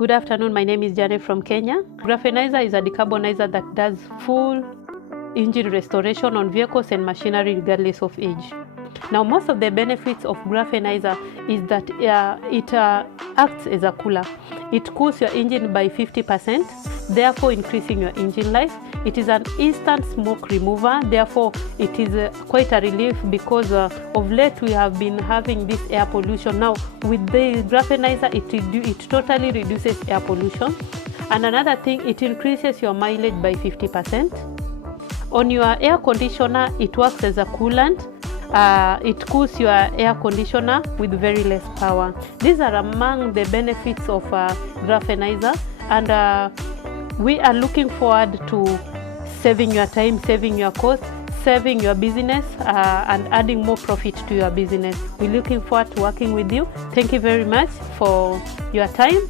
Good afternoon, my name is Janet from Kenya. Graphenizer is a decarbonizer that does full engine restoration on vehicles and machinery regardless of age. Now, most of the benefits of Graphenizer is that it acts as a cooler. It cools your engine by 50%, therefore increasing your engine life. It is an instant smoke remover, therefore it is quite a relief because of late we have been having this air pollution. Now, with the Graphenizer, it totally reduces air pollution. And another thing, it increases your mileage by 50%. On your air conditioner, it works as a coolant. It cools your air conditioner with very less power. These are among the benefits of Graphenizer, and we are looking forward to saving your time, saving your cost, saving your business, and adding more profit to your business. We're looking forward to working with you. Thank you very much for your time.